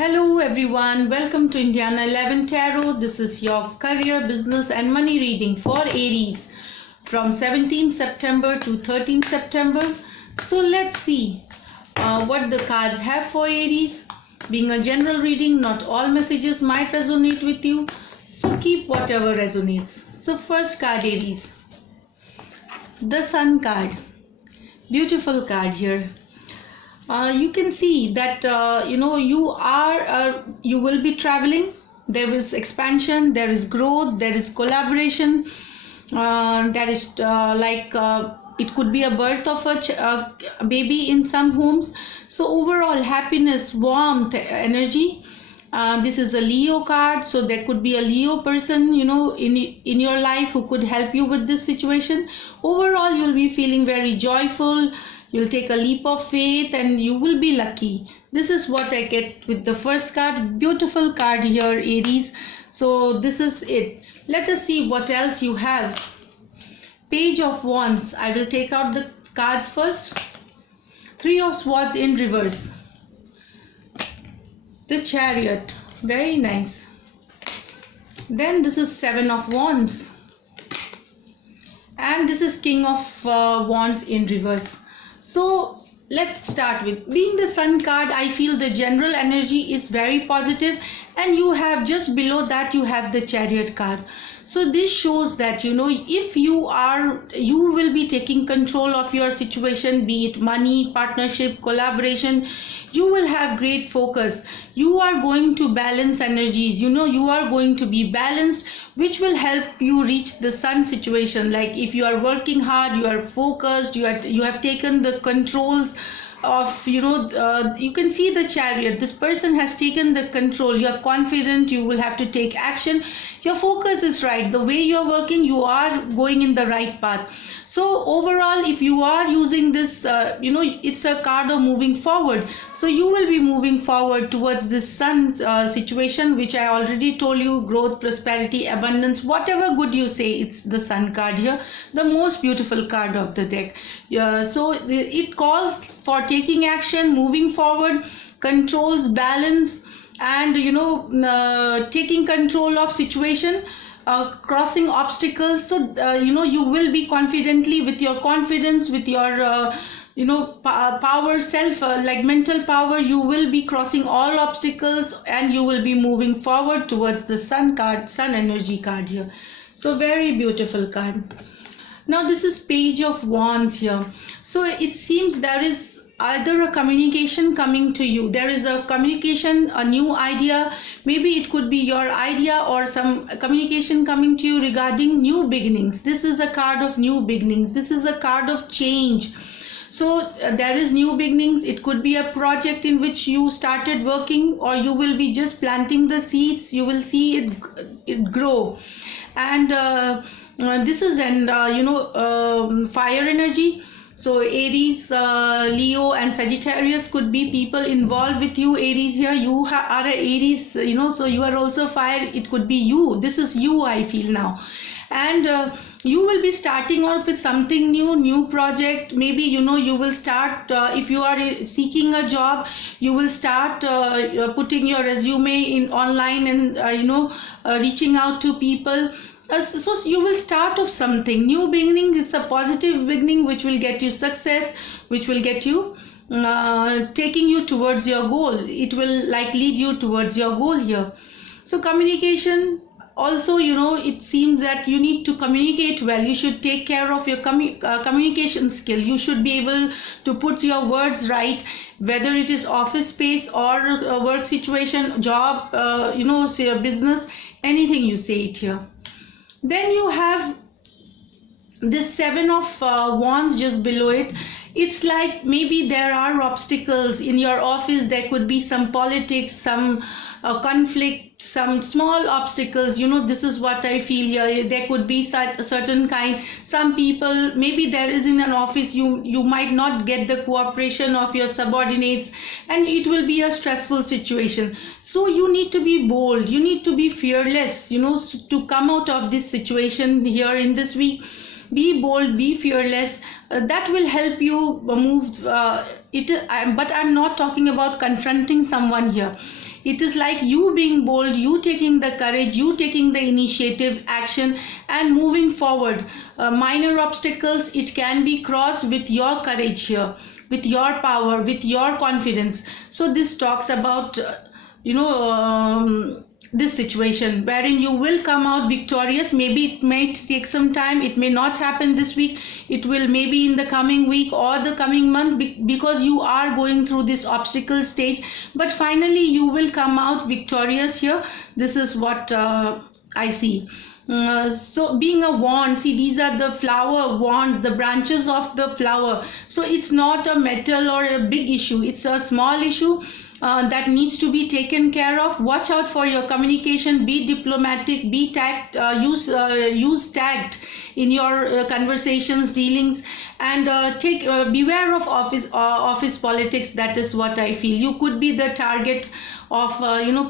Hello everyone, welcome to Indiana 11 Tarot. This is your career, business and money reading for Aries from 17th September to 13th September. So let's see what the cards have for Aries. Being a general reading, not all messages might resonate with you. So keep whatever resonates. So first card, Aries. The Sun card. Beautiful card here. You can see that you will be traveling. There is expansion, there is growth, there is collaboration. It could be a birth of a baby in some homes. So overall happiness, warmth, energy. This is a Leo card, so there could be a Leo person in your life who could help you with this situation. Overall you'll be feeling very joyful. You'll take a leap of faith and you will be lucky. This is what I get with the first card. Beautiful card here, Aries. So this is it. Let us see what else you have. Page of Wands. I will take out the cards first. Three of Swords in reverse. The Chariot. Very nice. Then this is Seven of Wands. And this is King of Wands in reverse. So let's start with being the Sun card. I feel the general energy is very positive, and you have just below that you have the Chariot card. So this shows that if you will be taking control of your situation, be it money, partnership, collaboration. You will have great focus. You are going to balance energies. You are going to be balanced, which will help you reach the Sun situation. Like if you are working hard, you are focused, you have taken the controls of you can see the Chariot. This person has taken the control. You are confident. You will have to take action. Your focus is right. The way you are working, you are going in the right path. So overall, if you are using this, it's a card of moving forward. So you will be moving forward towards this Sun situation, which I already told you: growth, prosperity, abundance, whatever good you say. It's the Sun card here, the most beautiful card of the deck. So it calls for taking action, moving forward, controls, balance, and taking control of situation. Crossing obstacles. So you will be confidently, with your confidence, with your power, self, like mental power, you will be crossing all obstacles and you will be moving forward towards the Sun card, Sun energy card here. So very beautiful card. Now this is Page of Wands here. So it seems there is either a communication coming to you. There is a communication, a new idea. Maybe it could be your idea or some communication coming to you regarding new beginnings. This is a card of new beginnings. This is a card of change. So there is new beginnings. It could be a project in which you started working, or you will be just planting the seeds. You will see it grow. And this is fire energy. So Aries, Leo and Sagittarius could be people involved with you. Aries here, you are a Aries, so you are also fire. It could be you. This is you, I feel now. And you will be starting off with something new project. Maybe you will start, if you are seeking a job, you will start putting your resume in online and reaching out to people. So you will start off something. New beginning is a positive beginning which will get you success, which will get you taking you towards your goal. It will lead you towards your goal here. So communication also, it seems that you need to communicate well. You should take care of your communication skill. You should be able to put your words right, whether it is office space or a work situation, job, say your business, anything you say it here. Then you have this Seven of Wands just below it. It's like maybe there are obstacles in your office. There could be some politics, some conflict, some small obstacles. This is what I feel here. There could be a certain kind. Some people, maybe there is in an office, you might not get the cooperation of your subordinates, and it will be a stressful situation. So you need to be bold. You need to be fearless, to come out of this situation here in this week. Be bold, be fearless. That will help you move. But I'm not talking about confronting someone here. It is like you being bold, you taking the courage, you taking the initiative, action, and moving forward. Minor obstacles, it can be crossed with your courage here, with your power, with your confidence. So this talks about this situation wherein you will come out victorious. Maybe it might take some time, it may not happen this week, it will maybe in the coming week or the coming month, because you are going through this obstacle stage, but finally you will come out victorious here. This is what I see. So being a wand, see, these are the flower wands, the branches of the flower. So it's not a metal or a big issue, it's a small issue that needs to be taken care of. Watch out for your communication, be diplomatic, be tact, use tact in your conversations, dealings, and beware of office politics. That is what I feel. You could be the target of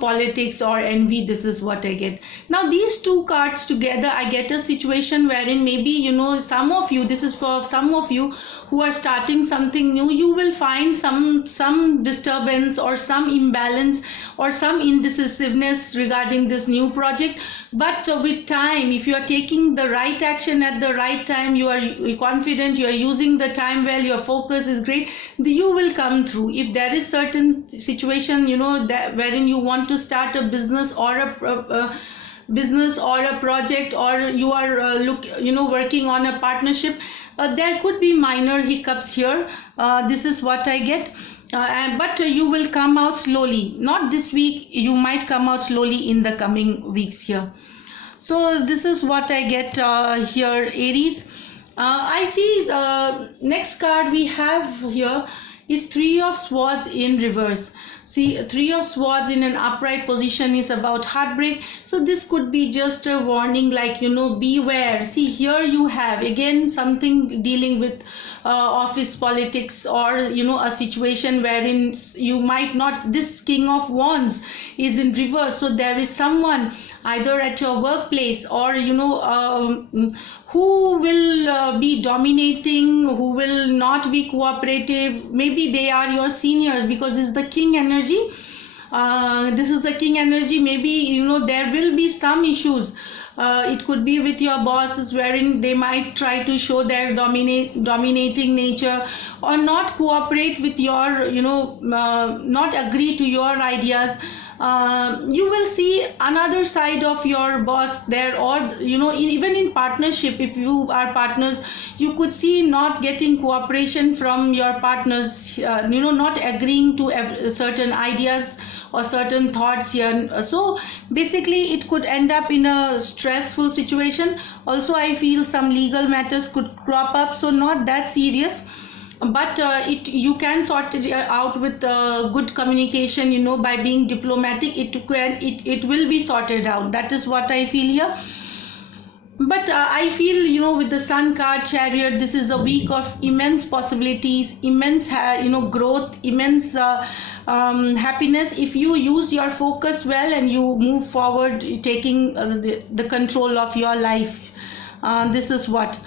politics or envy. This is what I get. Now these two cards together, I get a situation wherein maybe some of you, this is for some of you who are starting something new, you will find some disturbance or some imbalance or some indecisiveness regarding this new project. But with time, if you are taking the right action at the right time, you are confident, you are using the time well, your focus is great, you will come through. If there is certain situation that wherein you want to start a business or a project, or you are working on a partnership, there could be minor hiccups here. This is what I get. But you will come out slowly, not this week, you might come out slowly in the coming weeks here. So this is what I get here, Aries. I see the next card we have here is Three of Swords in reverse. See, Three of Swords in an upright position is about heartbreak. So this could be just a warning, like, beware. See, here you have again something dealing with office politics, or a situation wherein you might not, this King of Wands is in reverse. So there is someone either at your workplace or who will be dominating, who will not be cooperative. Maybe they are your seniors, because this is the King energy. This is the King energy. Maybe there will be some issues. It could be with your bosses, wherein they might try to show their dominating nature, or not cooperate with your not agree to your ideas. You will see another side of your boss there, or even in partnership, if you are partners, you could see not getting cooperation from your partners, not agreeing to certain ideas or certain thoughts here. So basically it could end up in a stressful situation. Also I feel some legal matters could crop up, so not that serious, but you can sort it out with good communication, by being diplomatic. It will be sorted out. That is what I feel here. But I feel, with the Sun card, Chariot, this is a week of immense possibilities, immense growth, immense happiness, if you use your focus well and you move forward, taking the control of your life. This is what.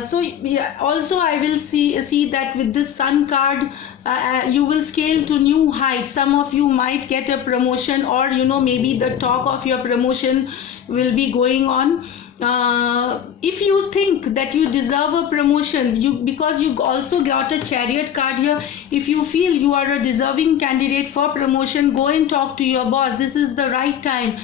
So yeah, also I will see that with this Sun card, you will scale to new heights. Some of you might get a promotion, or maybe the talk of your promotion will be going on. If you think that you deserve a promotion, because you also got a Chariot card here, if you feel you are a deserving candidate for promotion, go and talk to your boss. This is the right time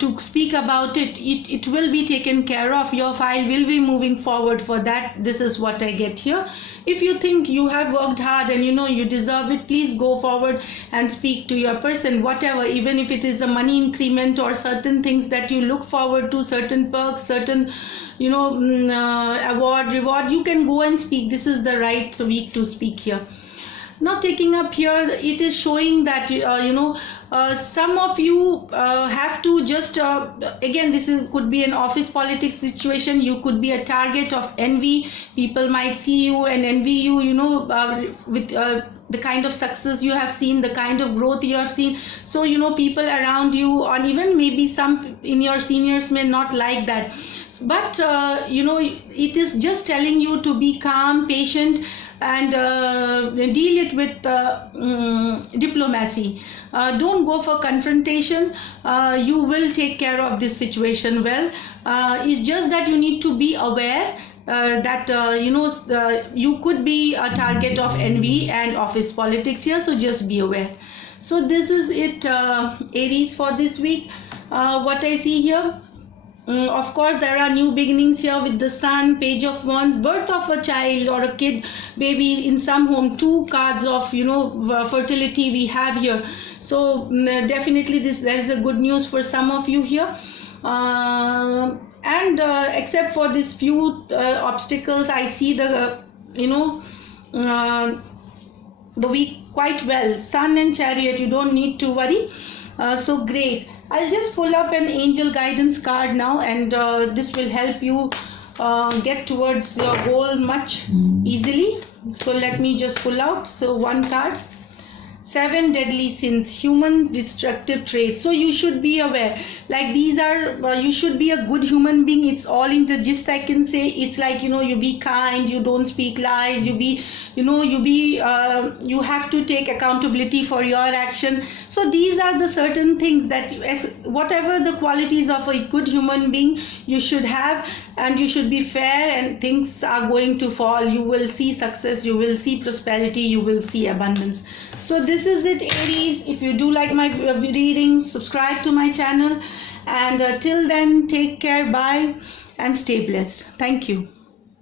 to speak about it. It will be taken care of. Your file will be moving forward for that. This is what I get here. If you think you have worked hard and you deserve it, please go forward and speak to your person, whatever, even if it is a money increment or certain things that you look forward to, certain perks, certain award, reward, you can go and speak. This is the right week to speak here. Now taking up here, it is showing that some of you have to just again, this could be an office politics situation. You could be a target of envy. People might see you and envy you, with the kind of success you have seen, the kind of growth you have seen. So people around you, or even maybe some in your seniors may not like that. but it is just telling you to be calm, patient, and deal it with diplomacy. Don't go for confrontation. You will take care of this situation well. It's just that you need to be aware that you could be a target of envy and office politics here, so just be aware. So this is it, Aries, for this week. What I see here, of course, there are new beginnings here with the Sun, Page of Wands, birth of a child or a kid, baby in some home. 2 cards of fertility we have here. So definitely there is a good news for some of you here. And except for these few obstacles, I see the week quite well. Sun and Chariot, you don't need to worry. So great. I'll just pull up an angel guidance card now, and this will help you get towards your goal much easily. So let me just pull out. So one card. 7 deadly sins, human destructive traits. So you should be aware, like these are you should be a good human being. It's all in the gist, I can say. It's like, you be kind, you don't speak lies, you have to take accountability for your action. So these are the certain things that whatever the qualities of a good human being you should have, and you should be fair, and things are going to fall. You will see success, you will see prosperity, you will see abundance. So this is it, Aries. If you do like my reading, subscribe to my channel, and till then, take care, bye, and stay blessed. Thank you.